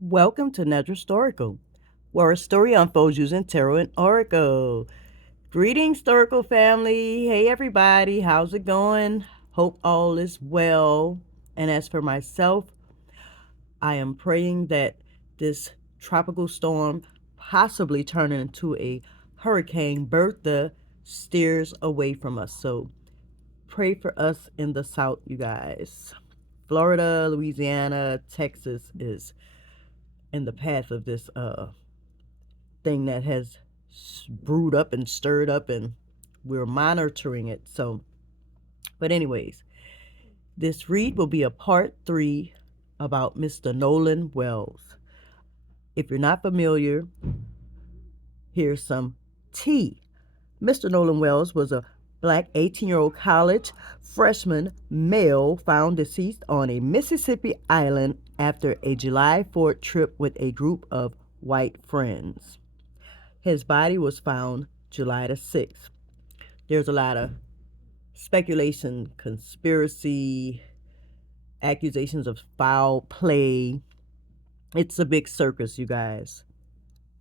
Welcome to Nedra Historical, where a story unfolds using tarot and oracle. Greetings, historical family. Hey, everybody. How's it going? Hope all is well. And as for myself, I am praying that this tropical storm, possibly turning into a hurricane, Bertha, steers away from us. So pray for us in the South, you guys. Florida, Louisiana, Texas is in the path of this thing that has brewed up and stirred up, and we're monitoring it. So, but anyways, this read will be a part 3 about Mr. Nolan Wells. If you're not familiar, here's some tea. Mr. Nolan Wells was a black 18-year-old college freshman male found deceased on a Mississippi island after a July 4th trip with a group of white friends. His body was found July the 6th. There's a lot of speculation, conspiracy, accusations of foul play. It's a big circus, you guys.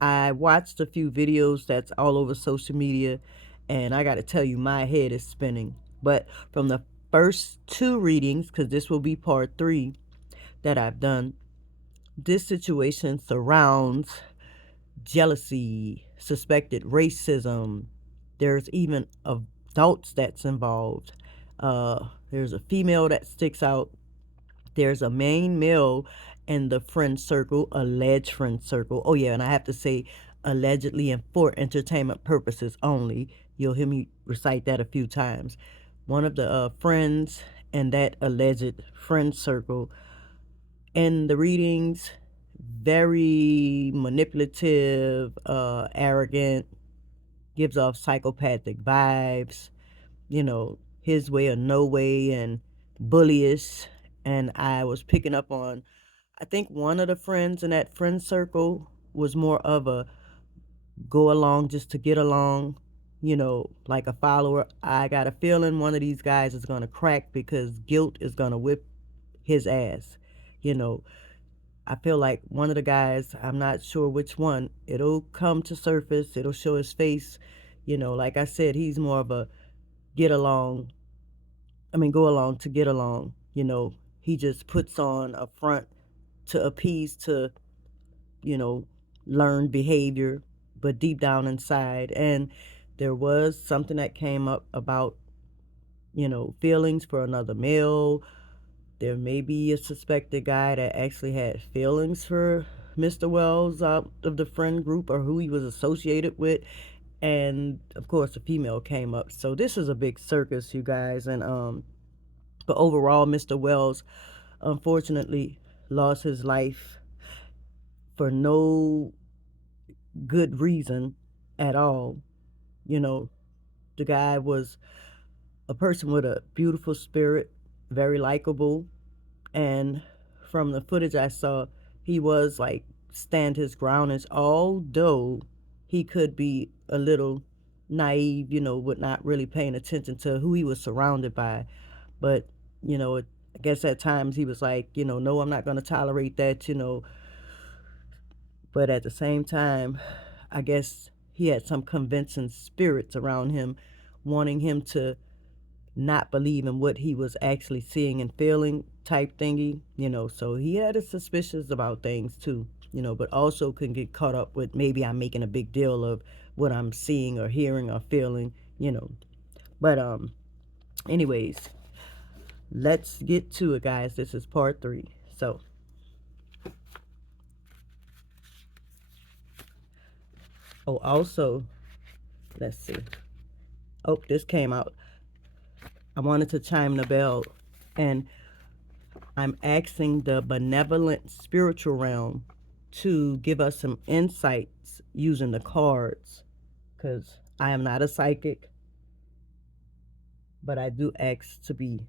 I watched a few videos that's all over social media, and I got to tell you, my head is spinning. But from the first 2 readings, because this will be part 3 that I've done, this situation surrounds jealousy, suspected racism. There's even adults that's involved. There's a female that sticks out. There's a main male in the friend circle, alleged friend circle. Oh, yeah, and I have to say, allegedly and for entertainment purposes only. You'll hear me recite that a few times. One of the friends in that alleged friend circle in the readings, very manipulative, arrogant, gives off psychopathic vibes, his way or no way, and bullyish. And I was picking up on, I think one of the friends in that friend circle was more of a go along just to get along, like a follower. I got a feeling one of these guys is going to crack because guilt is going to whip his ass. You know, I feel like one of the guys, I'm not sure which one, it'll come to surface, it'll show his face. Like I said, he's more of a get along, go along to get along. He just puts on a front to appease, to, you know, learn behavior, but deep down inside. And there was something that came up about, feelings for another male. There may be a suspected guy that actually had feelings for Mr. Wells out of the friend group or who he was associated with. And of course, a female came up. So this is a big circus, you guys. And but overall, Mr. Wells unfortunately lost his life for no good reason at all. You know, the guy was a person with a beautiful spirit, very likable, and from the footage I saw, he was like stand his ground, as although he could be a little naive, with not really paying attention to who he was surrounded by. But I guess at times he was like, no, I'm not going to tolerate that, but at the same time, I guess he had some convincing spirits around him, wanting him to not believe in what he was actually seeing and feeling, type thingy, so he had his suspicions about things too, but also can get caught up with maybe I'm making a big deal of what I'm seeing or hearing or feeling, but anyways, let's get to it, guys. This is part 3. So, oh, also, let's see. Oh, this came out. I wanted to chime the bell, and I'm asking the benevolent spiritual realm to give us some insights using the cards, because I am not a psychic, but I do ask to be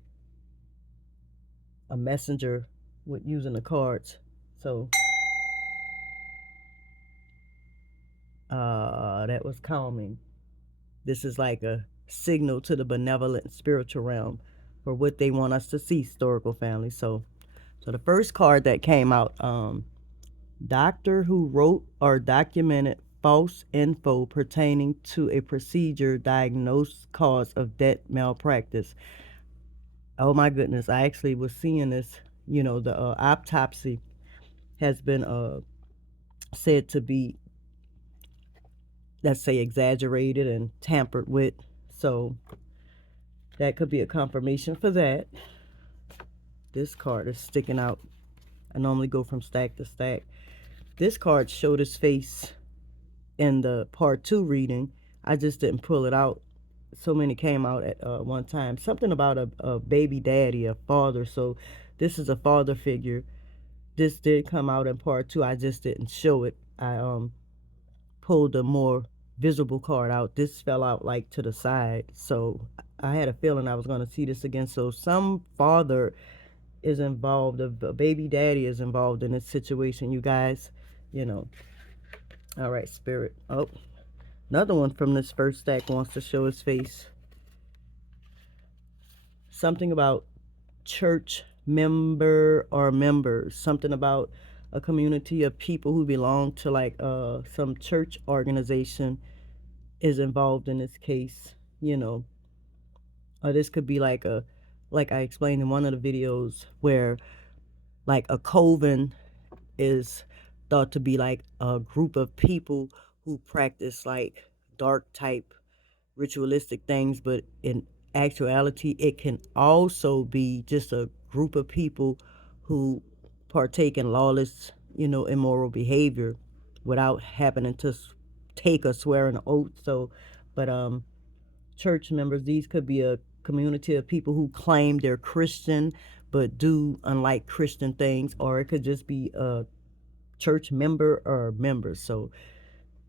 a messenger with using the cards. So that was calming. This is like a signal to the benevolent spiritual realm for what they want us to see, historical family. So the first card that came out, Doctor who wrote or documented false info pertaining to a procedure diagnosed cause of death malpractice. Oh my goodness, I actually was seeing this. The autopsy has been said to be, let's say, exaggerated and tampered with. So that could be a confirmation for that. This card is sticking out. I normally go from stack to stack. This card showed his face in the part two reading. I just didn't pull it out. So many came out at one time. Something about a baby daddy, a father. So this is a father figure. This did come out in part two. I just didn't show it. I pulled a more visible card out. This fell out like to the side. So I had a feeling I was going to see this again. So some father is involved, a baby daddy is involved in this situation, you guys. You know. All right, spirit. Oh, another one from this first stack wants to show his face. Something about church member or members. Something about a community of people who belong to like some church organization is involved in this case. Or this could be like I explained in one of the videos, where like a coven is thought to be like a group of people who practice like dark type ritualistic things, but in actuality, it can also be just a group of people who partake in lawless, immoral behavior without happening to take or swear an oath. So, but church members, these could be a community of people who claim they're Christian but do unlike Christian things, or it could just be a church member or members. So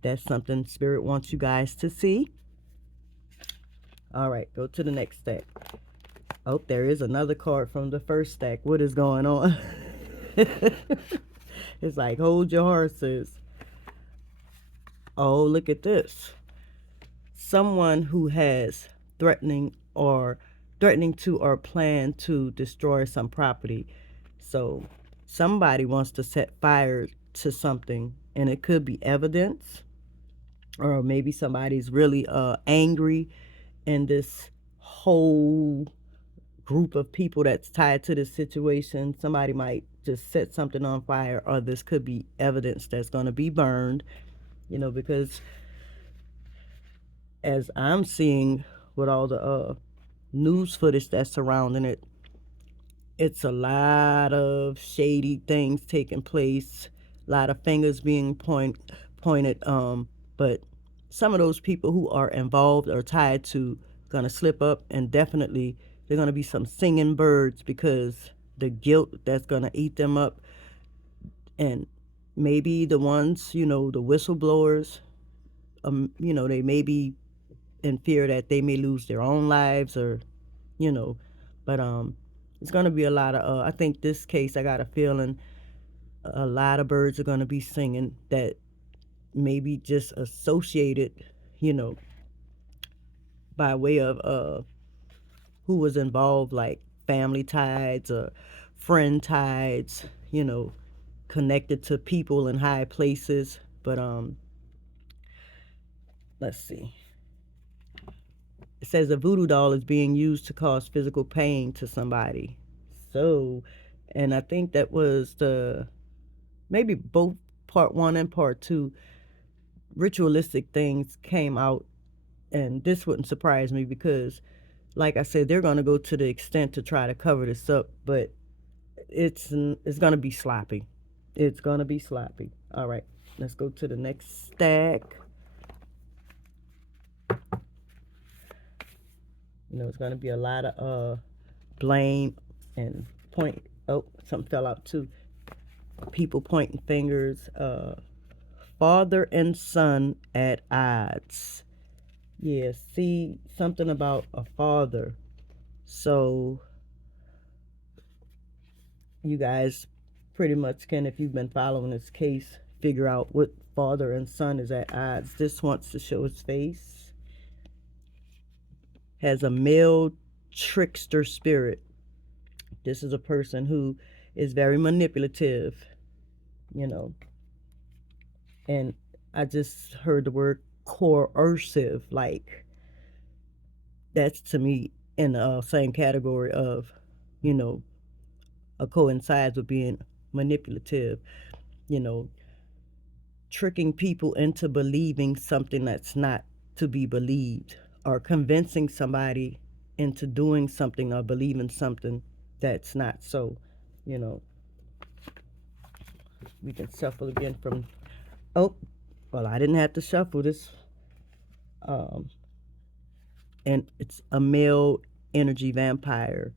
that's something Spirit wants you guys to see. All right, go to the next stack. Oh, there is another card from the first stack. What is going on? It's like, hold your horses. Oh, look at this. Someone who has threatening to or plan to destroy some property. So somebody wants to set fire to something, and it could be evidence, or maybe somebody's really angry, and this whole group of people that's tied to this situation, somebody might just set something on fire, or this could be evidence that's going to be burned, because as I'm seeing with all the news footage that's surrounding it, it's a lot of shady things taking place, a lot of fingers being pointed. But some of those people who are involved or tied to gonna slip up, and definitely they're gonna be some singing birds, because the guilt that's gonna eat them up, and maybe the ones, the whistleblowers, they may be in fear that they may lose their own lives, or you know but it's going to be a lot of I think this case, I got a feeling a lot of birds are going to be singing that maybe just associated, you know by way of who was involved, like family ties or friend ties, connected to people in high places. But let's see. It says a voodoo doll is being used to cause physical pain to somebody. So, and I think that was maybe both part one and part two, ritualistic things came out, and this wouldn't surprise me, because, like I said, they're going to go to the extent to try to cover this up, but it's going to be sloppy. It's going to be sloppy. All right, let's go to the next stack. It's going to be a lot of blame and point. Oh, something fell out too. People pointing fingers. Father and son at odds. Yeah, see, something about a father. So you guys pretty much can, if you've been following this case, figure out what father and son is at odds. This wants to show his face. Has a male trickster spirit. This is a person who is very manipulative, you know. And I just heard the word coercive, like that's to me in the same category of, you know, a coincides with being manipulative, you know, tricking people into believing something that's not to be believed, or convincing somebody into doing something or believing something that's not so. You know, we can shuffle again from. Oh, well, I didn't have to shuffle this. Um, and it's a male energy vampire.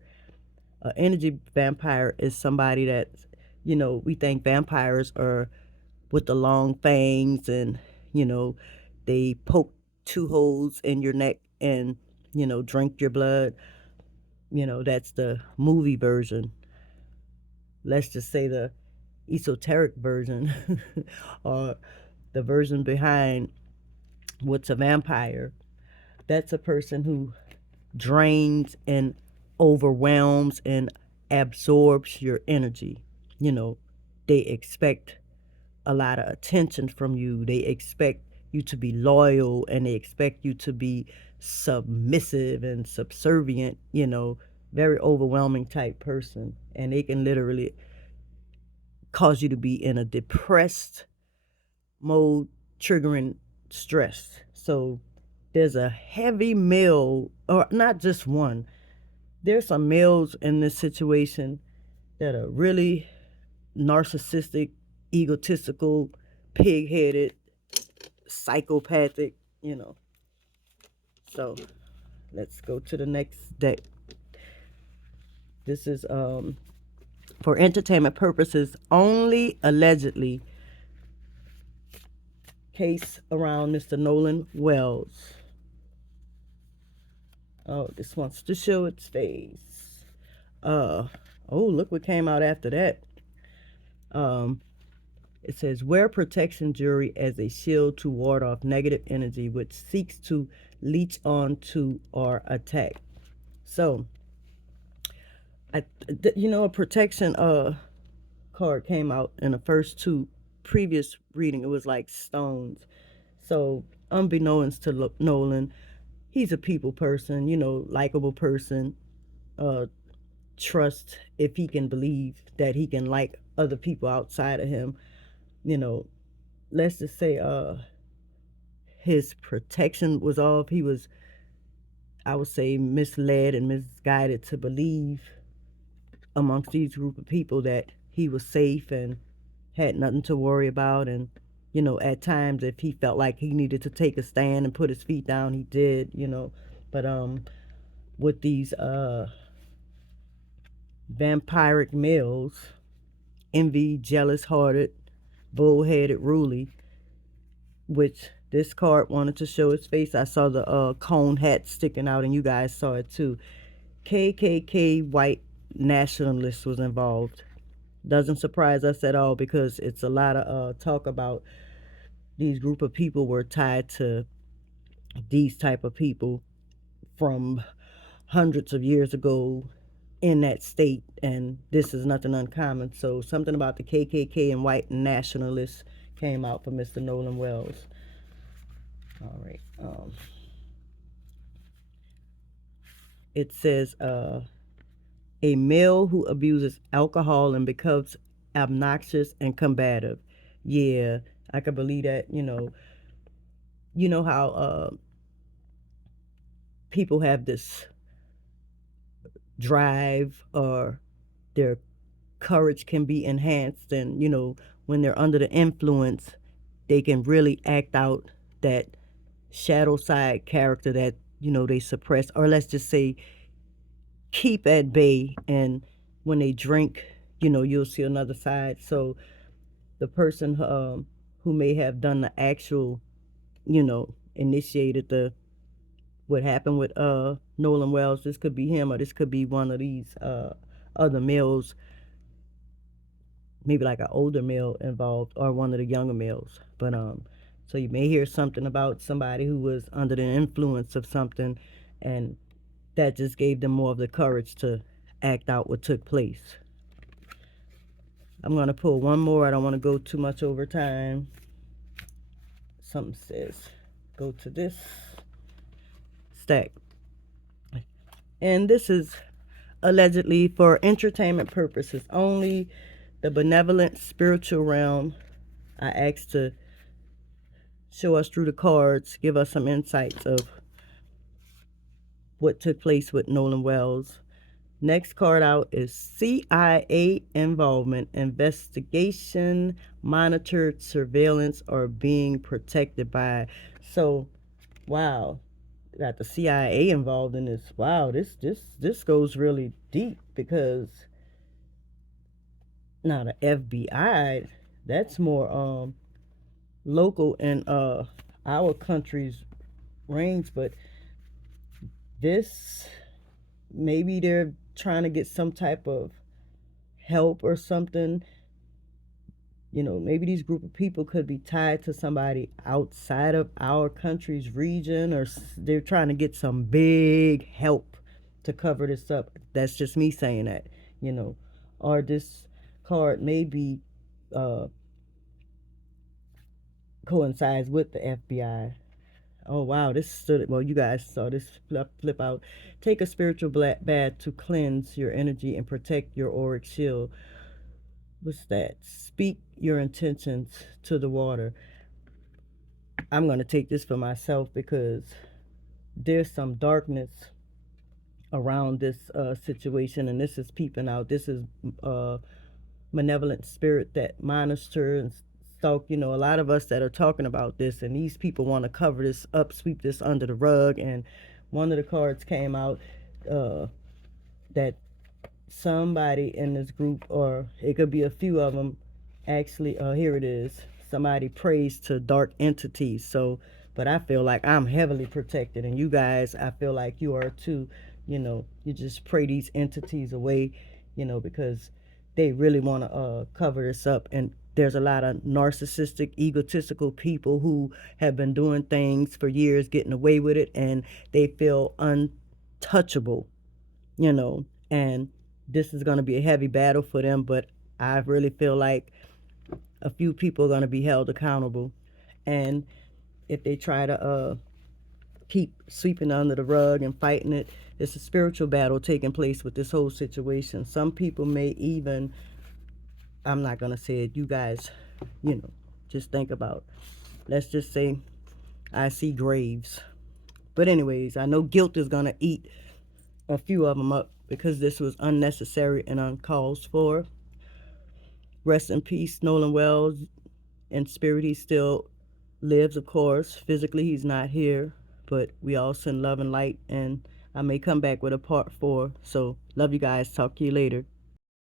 Energy vampire is somebody that, we think vampires are with the long fangs and, you know, they poke two holes in your neck and, drink your blood. That's the movie version. Let's just say the esoteric version or the version behind what's a vampire. That's a person who drains and overwhelms and absorbs your energy. You know, they expect a lot of attention from you. They expect you to be loyal and they expect you to be submissive and subservient, very overwhelming type person. And they can literally cause you to be in a depressed mode, triggering stress. So there's a heavy male, or not just one, there's some males in this situation that are really narcissistic, egotistical, pig-headed, psychopathic, you know. So let's go to the next deck. This is for entertainment purposes only, allegedly, case around Mr. Nolan Wells. Oh, this wants to show its face. Oh, look what came out after that. Um, It says, wear protection jewelry as a shield to ward off negative energy which seeks to leech onto or attack. So, a protection card came out in the first two previous reading. It was like stones. So, unbeknownst to Nolan, he's a people person, likable person. Uh, trust if he can believe that he can like other people outside of him. You know, let's just say his protection was off. He was, I would say, misled and misguided to believe amongst these group of people that he was safe and had nothing to worry about. And, at times if he felt like he needed to take a stand and put his feet down, he did. But with these vampiric males, envy, jealous hearted, bullheaded, ruly, which this card wanted to show its face. I saw the cone hat sticking out, and you guys saw it too. KKK white nationalist was involved. Doesn't surprise us at all because it's a lot of talk about these group of people were tied to these type of people from hundreds of years ago in that state, and this is nothing uncommon. So something about the KKK and white nationalists came out for Mr. Nolan Wells. All right. It says a male who abuses alcohol and becomes obnoxious and combative. Yeah, I could believe that. How people have this drive, or their courage can be enhanced, and when they're under the influence, they can really act out that shadow side character that they suppress, or let's just say keep at bay. And when they drink, you'll see another side. So the person who may have done the actual, initiated the what happened with Nolan Wells, this could be him, or this could be one of these other males, maybe like an older male involved, or one of the younger males. But so you may hear something about somebody who was under the influence of something, and that just gave them more of the courage to act out what took place. I'm going to pull one more. I don't want to go too much over time. something says go to this stack. And this is allegedly for entertainment purposes only. The benevolent spiritual realm. I asked to show us through the cards, give us some insights of what took place with Nolan Wells. Next card out is CIA involvement, investigation, monitored surveillance, or being protected by. So, wow, got the CIA involved in this. Wow, this goes really deep because now the FBI, that's more local in our country's range, but this maybe they're trying to get some type of help or something. You know, maybe these group of people could be tied to somebody outside of our country's region, or they're trying to get some big help to cover this up. That's just me saying that, you know. Or this card maybe uh, coincides with the FBI. Oh wow, this stood. Well, you guys saw this flip out. Take a spiritual bath to cleanse your energy and protect your auric shield. What's that? Speak your intentions to the water. I'm gonna take this for myself because there's some darkness around this situation, and this is peeping out. This is malevolent spirit that monitor and stalk. You know, a lot of us that are talking about this, and these people want to cover this up, sweep this under the rug. And one of the cards came out that somebody in this group, or it could be a few of them, actually, here it is. Somebody prays to dark entities. So, but I feel like I'm heavily protected, and you guys, I feel like you are too. You know, you just pray these entities away, you know, because they really want to cover this up. And there's a lot of narcissistic, egotistical people who have been doing things for years, getting away with it, and they feel untouchable, you know, and this is going to be a heavy battle for them, but I really feel like a few people are going to be held accountable. And if they try to keep sweeping under the rug and fighting it, it's a spiritual battle taking place with this whole situation. Some people may even, I'm not going to say it, you guys, you know, just think about, let's just say I see graves. But anyways, I know guilt is going to eat a few of them up because this was unnecessary and uncalled for. Rest in peace, Nolan Wells. In spirit, he still lives, of course. Physically, he's not here, but we all send love and light. And I may come back with a part 4. So, love you guys. Talk to you later.